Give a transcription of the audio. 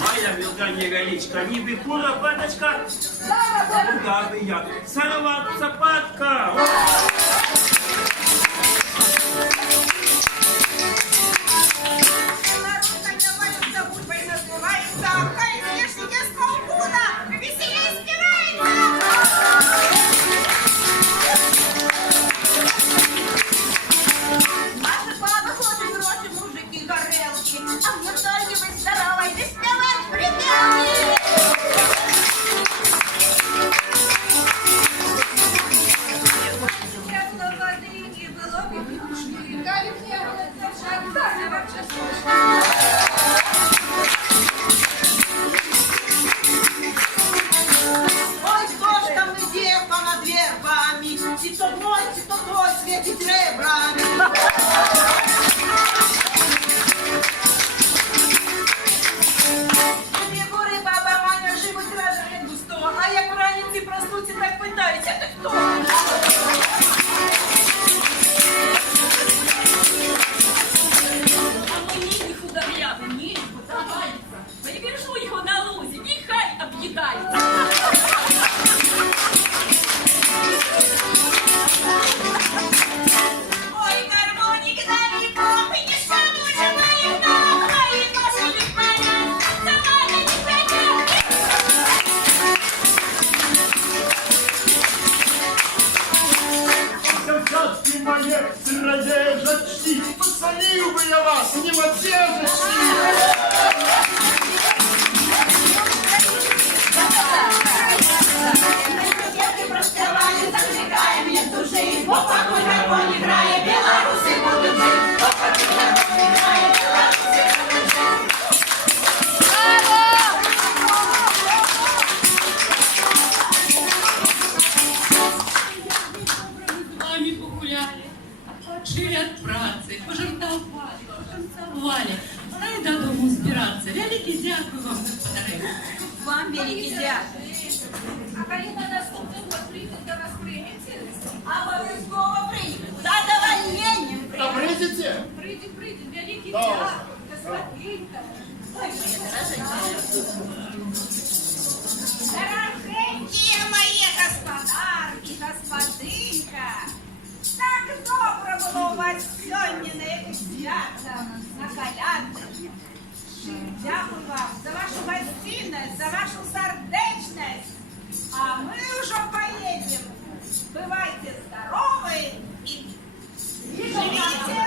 Моя мілка річка, ніби кура паточка, ударний як салават сапатка. Посолил бы я вас, не мочежечки! Девки проспевали, зажигая мне души. Вот такой гармон играя, белорусы будут жить. Вот такой гармон играя, белорусы будут жить. С вами погуляли, отшили от праці, пожартовали, танцевали. Пора й додому збиратися. Велике дякую вам, господари. Вам великий дякую. А коли на наступний год прийдуть до нас прийняті? Обов'язково прийдемо. З задоволенням А прийдемо. придете? Прийдіть, великий Да. дякую, господинка. Ой, моя дорогенькие мои господарки, господинка. Так добре було у вас сьогодні на якесь свято, на колядку. Дякую вам за вашу гостинность, за вашу сердечность. А мы уже поедем. Бывайте здоровы и живите